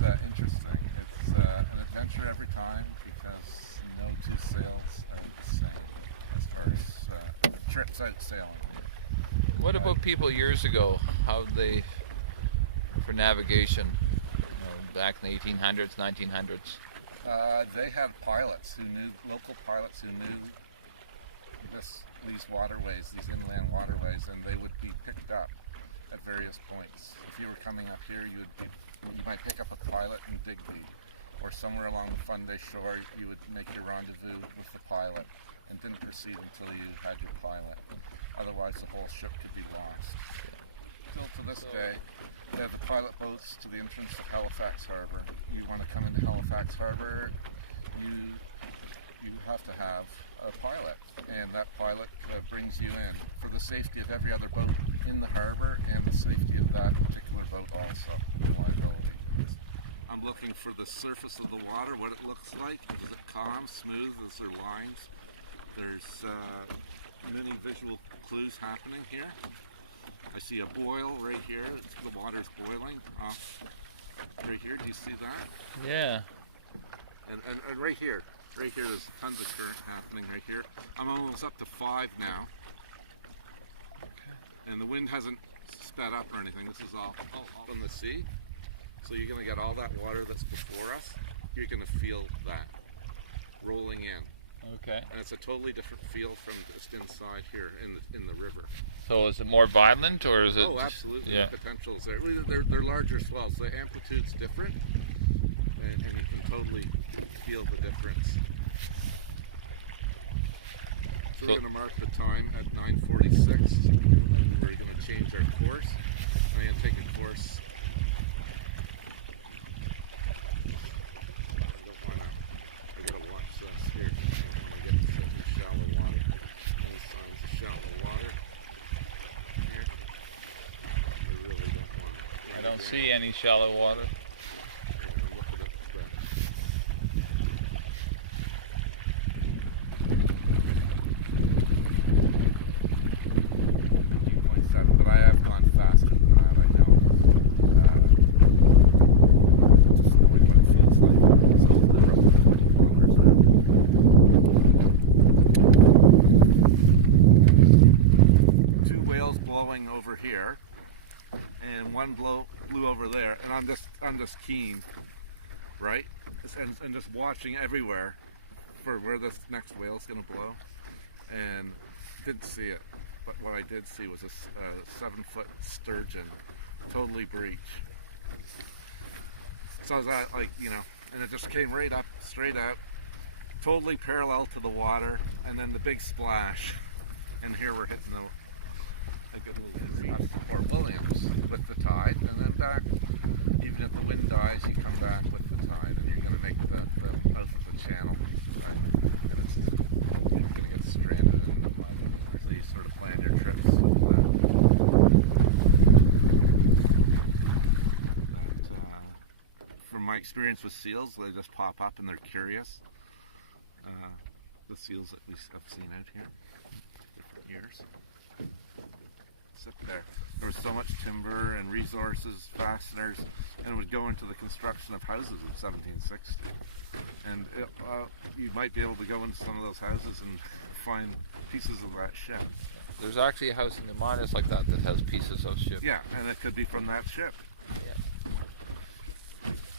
it's interesting. It's an adventure every time because no two sails are the same as far as trips out sailing. What about people years ago? How they for navigation? Back in the 1800s, 1900s. They had pilots who knew, local pilots who knew these waterways, these inland waterways, and they would be picked up at various points. If you were coming up here, you might pick up a pilot in Digby, or somewhere along the Funday shore, you would make your rendezvous with the pilot and didn't proceed until you had your pilot. Otherwise, the whole ship could be lost. Still to this day, they have the pilot boats to the entrance of Halifax Harbour. You want to come into Halifax Harbour, you have to have a pilot, and that pilot brings you in for the safety of every other boat in the harbour and the safety of that particular boat also. Liability. I'm looking for the surface of the water, what it looks like. Is it calm, smooth? Is there lines? There's many visual clues happening here. I see a boil right here. The water's boiling off right here. Do you see that? Yeah. And right here. Right here, there's tons of current happening right here. I'm almost up to 5 now. And the wind hasn't sped up or anything. This is all from the sea. So you're going to get all that water that's before us. You're going to feel that rolling in. Okay. And it's a totally different feel from just inside here in the river. So is it more violent, or is it? Oh, absolutely. Yeah. The potential is there. They're larger swells. The amplitude's different, and you can totally feel the difference. So we're going to mark the time at 9:46. We're going to change our course. I'm going to take a course. I got to watch this here. I get to shallow water. No signs of shallow water here. I really don't want it. I don't see any shallow water. Here, and one blew over there, and I'm just keen, right, and just watching everywhere for where this next whale's going to blow, and didn't see it, but what I did see was a 7-foot sturgeon, totally breach. So I was like, and it just came right up, straight out, totally parallel to the water, and then the big splash, and here we're hitting a good little Port Williams with the tide, and then back, even if the wind dies, you come back with the tide, and you're going to make the out of the channel, right? And you're going to get stranded in the mud, so you sort of plan your trips with that. From my experience with seals, they just pop up and they're curious. The seals that I've seen out here, different years. Sit there. There was so much timber and resources, fasteners, and it would go into the construction of houses in 1760. And you might be able to go into some of those houses and find pieces of that ship. There's actually a house in the Minas like that has pieces of ship. Yeah, and it could be from that ship. Yeah.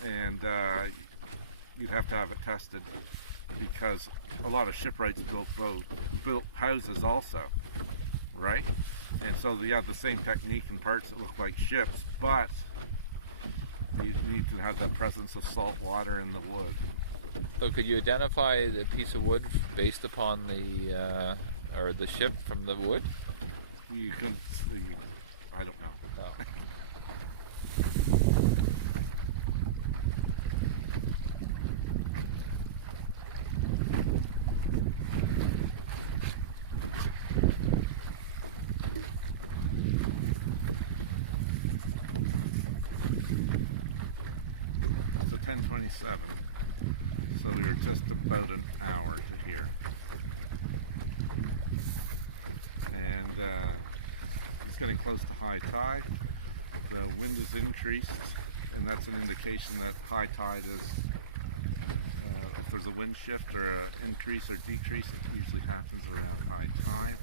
And you'd have to have it tested because a lot of shipwrights built houses also, right? And so you have the same technique in parts that look like ships, but you need to have that presence of salt water in the wood. So could you identify the piece of wood based upon the ship from the wood? You can, I don't know. No. So we were just about an hour to here. And it's getting close to high tide. The wind is increased, and and that's an indication that high tide is, if there's a wind shift or an increase or decrease, it usually happens around high tide.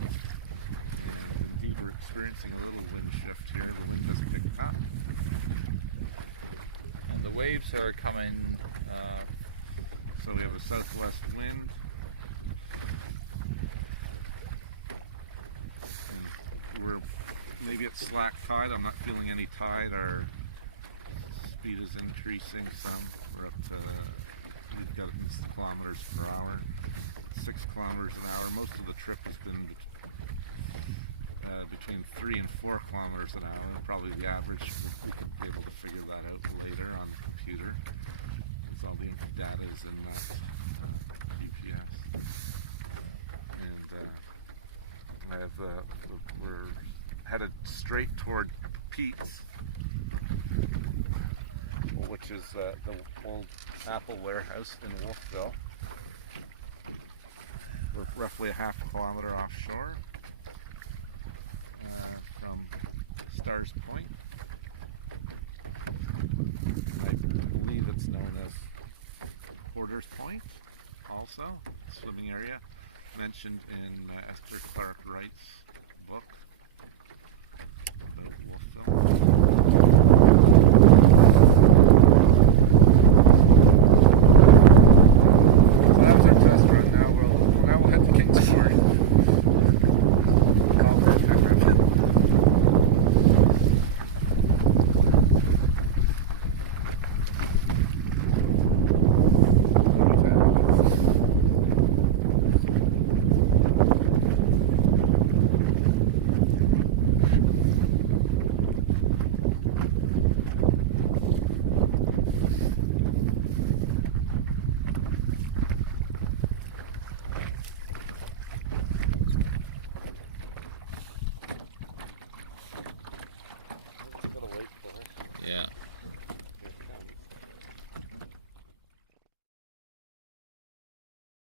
And indeed, we're experiencing a little wind shift here. The wind has picked up. And the waves are coming. So we have a southwest wind. And we're maybe at slack tide. I'm not feeling any tide. Our speed is increasing some. We're up to, we've got kilometers per hour, 6 kilometers an hour. Most of the trip has been between 3 and 4 kilometers an hour. Probably the average. We could be able to figure that out later on the computer. All the data is in that GPS. And I have we're headed straight toward Pete's, which is the old Apple warehouse in Wolfville. We're roughly a half kilometer offshore from Stars Point. I believe it's known as Porter's Point, also swimming area mentioned in Esther Clark Wright's book.